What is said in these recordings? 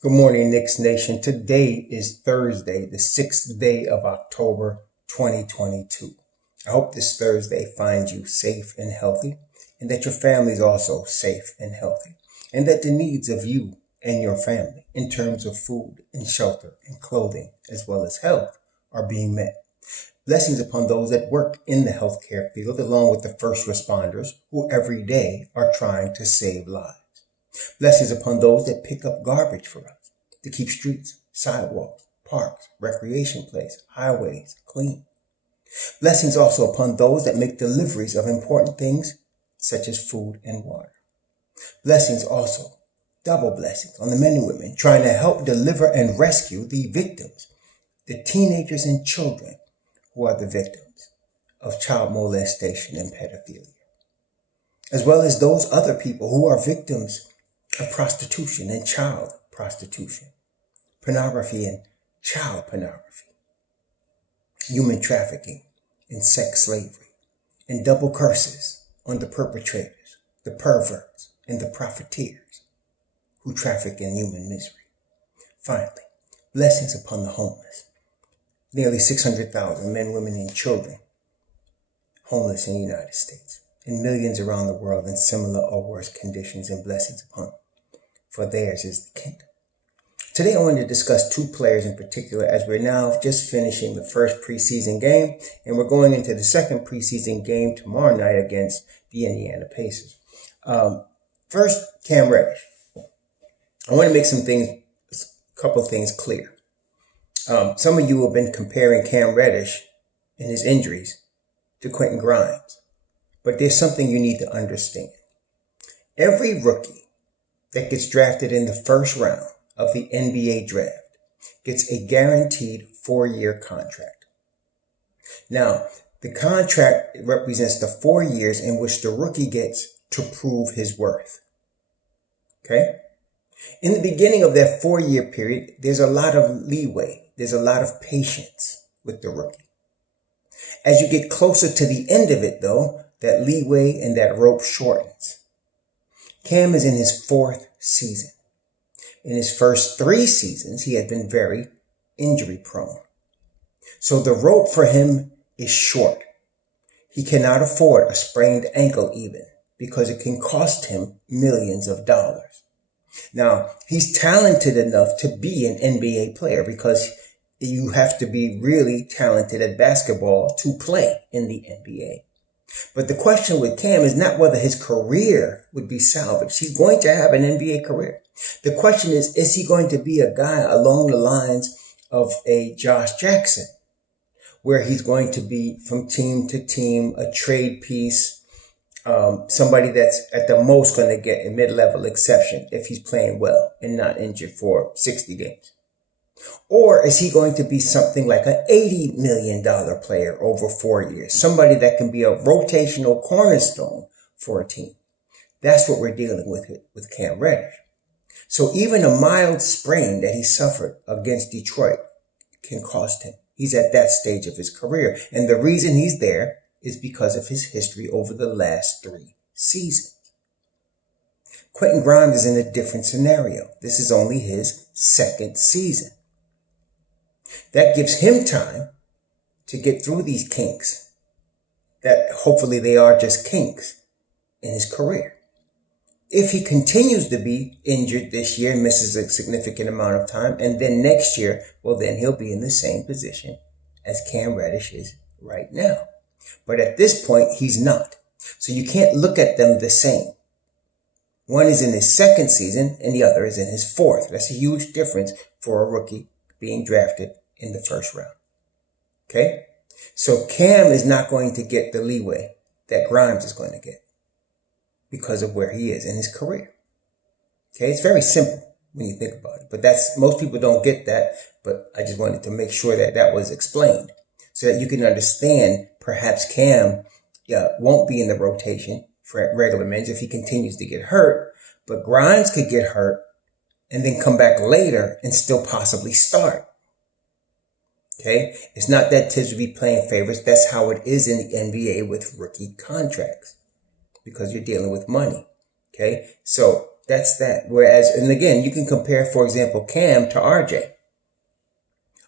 Good morning, Knicks Nation. Today is Thursday, the 6th day of October, 2022. I hope this Thursday finds you safe and healthy, and that your family is also safe and healthy, and that the needs of you and your family in terms of food and shelter and clothing, as well as health, are being met. Blessings upon those that work in the healthcare field, along with the first responders who every day are trying to save lives. Blessings upon those that pick up garbage for us to keep streets, sidewalks, parks, recreation places, highways clean. Blessings also upon those that make deliveries of important things such as food and water. Blessings also, double blessings on the men and women trying to help deliver and rescue the victims, the teenagers and children who are the victims of child molestation and pedophilia, as well as those other people who are victims of prostitution and child prostitution, pornography and child pornography, human trafficking and sex slavery, and double curses on the perpetrators, the perverts, and the profiteers who traffic in human misery. Finally, blessings upon the homeless. Nearly 600,000 men, women, and children homeless in the United States, and millions around the world in similar or worse conditions, and blessings upon them, for theirs is the kingdom. Today I wanted to discuss two players in particular, as we're now just finishing the first preseason game, and we're going into the second preseason game tomorrow night against the Indiana Pacers. First, Cam Reddish. I want to make a couple of things clear. Some of you have been comparing Cam Reddish and his injuries to Quentin Grimes, but there's something you need to understand. Every rookie that gets drafted in the first round of the NBA draft gets a guaranteed 4-year contract. Now, the contract represents the 4 years in which the rookie gets to prove his worth. Okay? In the beginning of that 4-year period, there's a lot of leeway. There's a lot of patience with the rookie. As you get closer to the end of it, though, that leeway and that rope shortens. Cam is in his 4th season. In his first 3 seasons, he had been very injury prone. So the rope for him is short. He cannot afford a sprained ankle even, because it can cost him millions of dollars. Now, he's talented enough to be an NBA player, because you have to be really talented at basketball to play in the NBA. But the question with Cam is not whether his career would be salvaged. He's going to have an NBA career. The question is he going to be a guy along the lines of a Josh Jackson, where he's going to be from team to team, a trade piece, somebody that's at the most going to get a mid-level exception if he's playing well and not injured for 60 games? Or is he going to be something like an $80 million player over 4 years? Somebody that can be a rotational cornerstone for a team. That's what we're dealing with Cam Reddish. So even a mild sprain that he suffered against Detroit can cost him. He's at that stage of his career. And the reason he's there is because of his history over the last 3 seasons. Quentin Grimes is in a different scenario. This is only his 2nd season. That gives him time to get through these kinks, that hopefully they are just kinks in his career. If he continues to be injured this year and misses a significant amount of time, and then next year, well, then he'll be in the same position as Cam Reddish is right now. But at this point, he's not. So you can't look at them the same. One is in his 2nd season and the other is in his 4th. That's a huge difference for a rookie being drafted in the first round. Okay? So Cam is not going to get the leeway that Grimes is going to get because of where he is in his career. Okay? It's very simple when you think about it. But most people don't get that, but I just wanted to make sure that that was explained so that you can understand perhaps Cam won't be in the rotation for regular minutes if he continues to get hurt, but Grimes could get hurt and then come back later and still possibly start. Okay? It's not that Tibbs will be playing favorites. That's how it is in the NBA with rookie contracts, because you're dealing with money. Okay? So That's that. Whereas, and again, you can compare, for example, Cam to RJ.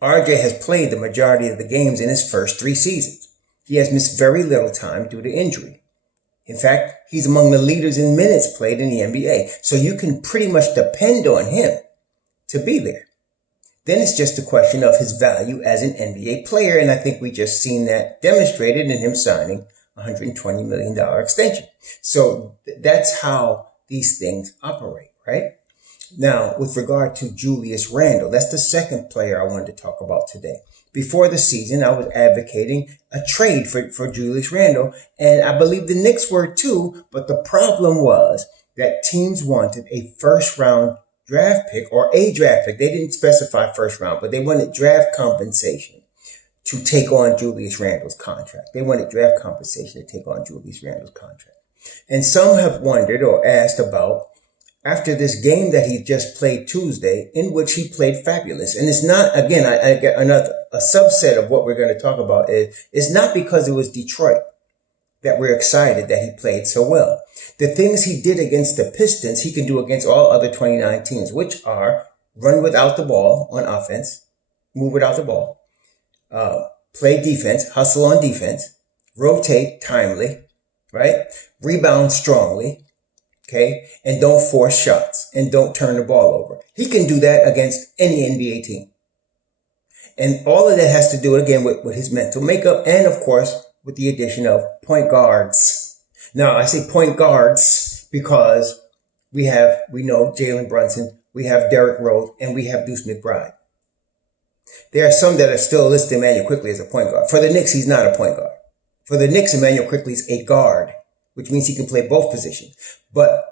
RJ has played the majority of the games in his first 3 seasons. He has missed very little time due to injury. In fact, he's among the leaders in minutes played in the NBA. So you can pretty much depend on him to be there. Then it's just a question of his value as an NBA player. And I think we just seen that demonstrated in him signing a $120 million extension. So that's how these things operate, right? Now, with regard to Julius Randle, that's the second player I wanted to talk about today. Before the season, I was advocating a trade for Julius Randle, and I believe the Knicks were too, but the problem was that teams wanted a first-round draft pick or a draft pick. They didn't specify first round, but they wanted draft compensation to take on Julius Randle's contract. They wanted draft compensation to take on Julius Randle's contract. And some have wondered or asked about after this game that he just played Tuesday, in which he played fabulous. And it's not, again, I get a subset of what we're going to talk about is it's not because it was Detroit that we're excited that he played so well. The things he did against the Pistons, he can do against all other 29 teams, which are run without the ball on offense, move without the ball, play defense, hustle on defense, rotate timely, right? Rebound strongly. Okay, and don't force shots and don't turn the ball over. He can do that against any NBA team. And all of that has to do, again, with his mental makeup and, of course, with the addition of point guards. Now, I say point guards because we know Jalen Brunson, we have Derrick Rose, and we have Deuce McBride. There are some that are still listing Emmanuel Quickley as a point guard. For the Knicks, he's not a point guard. For the Knicks, Emmanuel Quickley is a guard, which means he can play both positions. But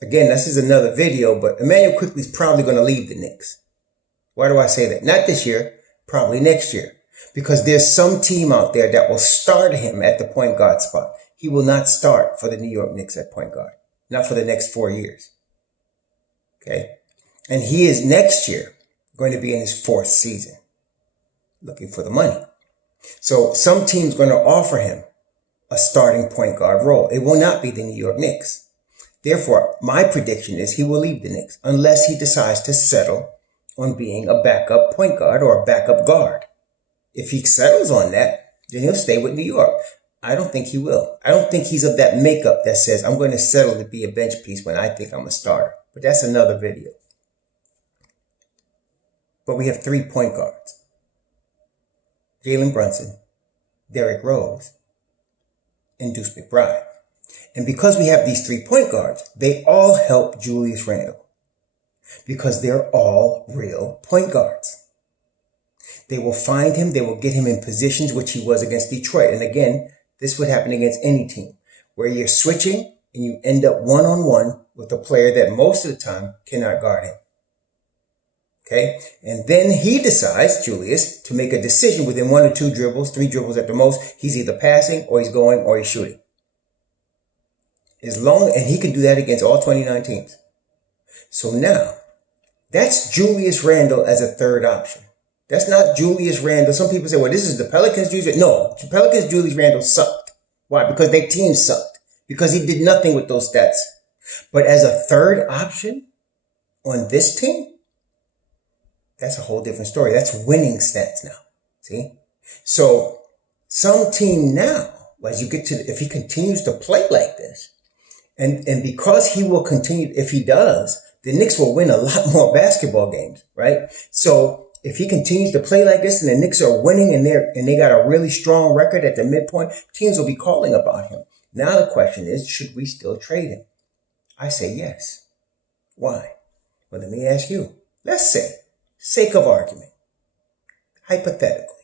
again, this is another video, but Emmanuel Quickley is probably going to leave the Knicks. Why do I say that? Not this year, probably next year. Because there's some team out there that will start him at the point guard spot. He will not start for the New York Knicks at point guard. Not for the next 4 years. Okay? And he is next year going to be in his 4th season. Looking for the money. So some team's going to offer him a starting point guard role. It will not be the New York Knicks. Therefore, my prediction is he will leave the Knicks unless he decides to settle on being a backup point guard or a backup guard. If he settles on that, then he'll stay with New York. I don't think he will. I don't think he's of that makeup that says, I'm going to settle to be a bench piece when I think I'm a starter. But that's another video. But we have 3 point guards. Jalen Brunson, Derrick Rose, and Deuce McBride. And because we have these 3 point guards, they all help Julius Randle because they're all real point guards. They will find him. They will get him in positions which he was against Detroit. And again, this would happen against any team where you're switching and you end up one-on-one with a player that most of the time cannot guard him. Okay. And then he decides, Julius, to make a decision within 1 or 2 dribbles, 3 dribbles at the most. He's either passing or he's going or he's shooting. And he can do that against all 29 teams. So now that's Julius Randle as a 3rd option. That's not Julius Randle. Some people say, well, this is the Pelicans Julius. No, the Pelicans Julius Randle sucked. Why? Because their team sucked. Because he did nothing with those stats. But as a 3rd option on this team, that's a whole different story. That's winning stats now. See? So some team now, as you get to, if he continues to play like this, and because he will continue, if he does, the Knicks will win a lot more basketball games, right? So if he continues to play like this and the Knicks are winning and they got a really strong record at the midpoint, teams will be calling about him. Now the question is, should we still trade him? I say yes. Why? Well, let me ask you. Let's say, sake of argument, hypothetically,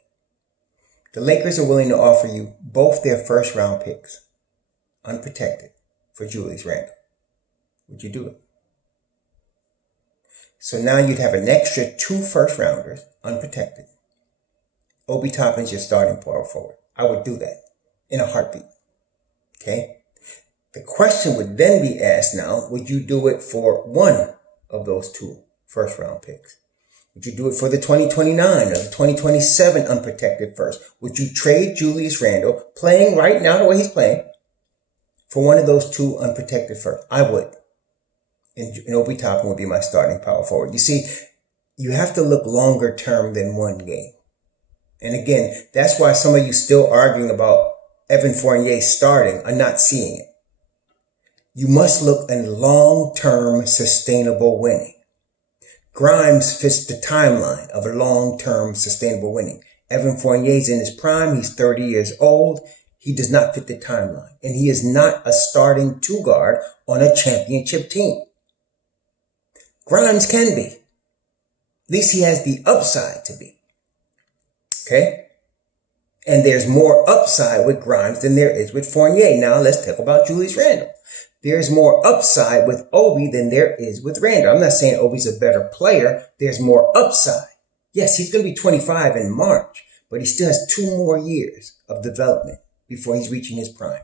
the Lakers are willing to offer you both their 1st round picks, unprotected, for Julius Randle. Would you do it? So now you'd have an extra 2 first rounders, unprotected. Obi Toppin's your starting power forward. I would do that in a heartbeat. Okay? The question would then be asked now, would you do it for one of those 2 first round picks? Would you do it for the 2029 or the 2027 unprotected first? Would you trade Julius Randle, playing right now the way he's playing, for one of those 2 unprotected first? I would. And Obi Toppin would be my starting power forward. You see, you have to look longer term than one game. And again, that's why some of you still arguing about Evan Fournier starting are not seeing it. You must look in long-term sustainable winning. Grimes fits the timeline of a long-term sustainable winning. Evan Fournier's in his prime. He's 30 years old. He does not fit the timeline. And he is not a starting two guard on a championship team. Grimes can be. At least he has the upside to be. Okay? And there's more upside with Grimes than there is with Fournier. Now let's talk about Julius Randle. There's more upside with Obi than there is with Randle. I'm not saying Obi's a better player. There's more upside. Yes, he's going to be 25 in March, but he still has 2 more years of development before he's reaching his prime.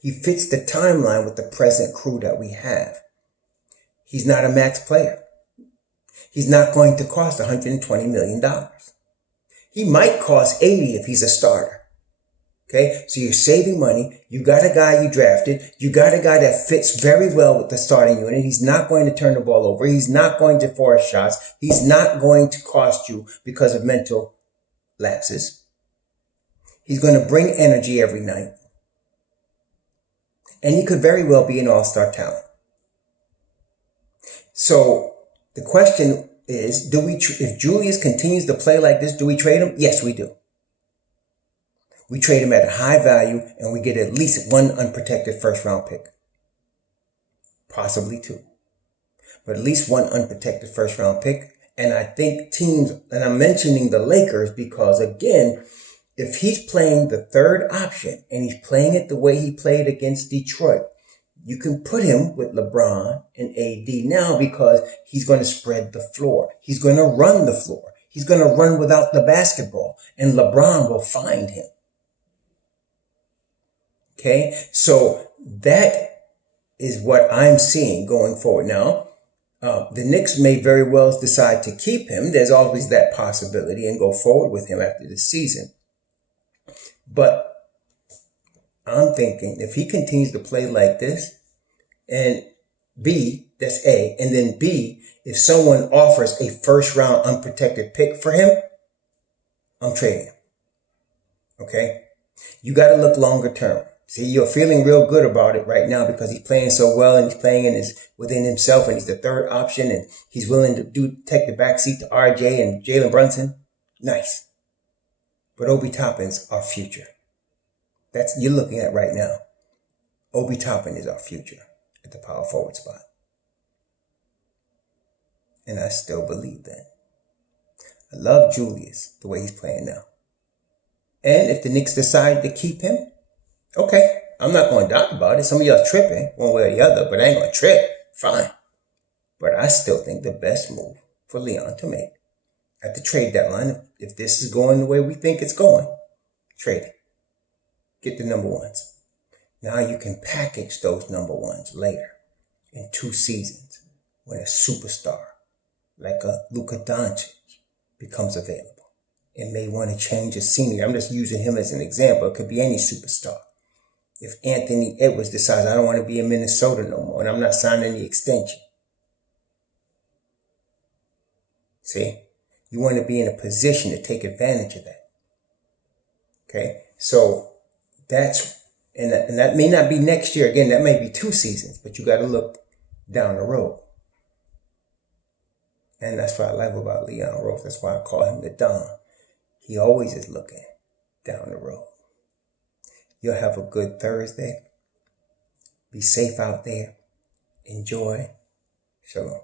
He fits the timeline with the present crew that we have. He's not a max player. He's not going to cost $120 million. He might cost 80 if he's a starter. Okay, so you're saving money. You got a guy you drafted. You got a guy that fits very well with the starting unit. He's not going to turn the ball over. He's not going to force shots. He's not going to cost you because of mental lapses. He's going to bring energy every night. And he could very well be an all-star talent. So the question is, if Julius continues to play like this, do we trade him? Yes, we do. We trade him at a high value and we get at least 1 unprotected first round pick. Possibly 2. But at least 1 unprotected first round pick. And I think teams, and I'm mentioning the Lakers because again, if he's playing the third option and he's playing it the way he played against Detroit, you can put him with LeBron and AD now because he's going to spread the floor. He's going to run the floor. He's going to run without the basketball and LeBron will find him. Okay, so that is what I'm seeing going forward. Now, the Knicks may very well decide to keep him. There's always that possibility and go forward with him after the season. But I'm thinking if he continues to play like this, and B, that's A, and then B, if someone offers a first round unprotected pick for him, I'm trading him. Okay, you got to look longer term. See, you're feeling real good about it right now because he's playing so well and he's playing within himself and he's the third option and he's willing to take the backseat to RJ and Jalen Brunson. Nice. But Obi Toppin's our future. That's you're looking at right now. Obi Toppin is our future at the power forward spot. And I still believe that. I love Julius the way he's playing now. And if the Knicks decide to keep him, okay, I'm not going to doubt about it. Some of y'all tripping one way or the other, but I ain't going to trip. Fine. But I still think the best move for Leon to make at the trade deadline, if this is going the way we think it's going, trade it. Get the number ones. Now you can package those number ones later in 2 seasons when a superstar like a Luka Doncic becomes available. It may want to change his scenery. I'm just using him as an example. It could be any superstar. If Anthony Edwards decides, I don't want to be in Minnesota no more and I'm not signing the extension. See, you want to be in a position to take advantage of that. Okay, so and that may not be next year. Again, that may be 2 seasons, but you got to look down the road. And that's what I like about Leon Rose. That's why I call him the Don. He always is looking down the road. You'll have a good Thursday. Be safe out there. Enjoy. Shalom.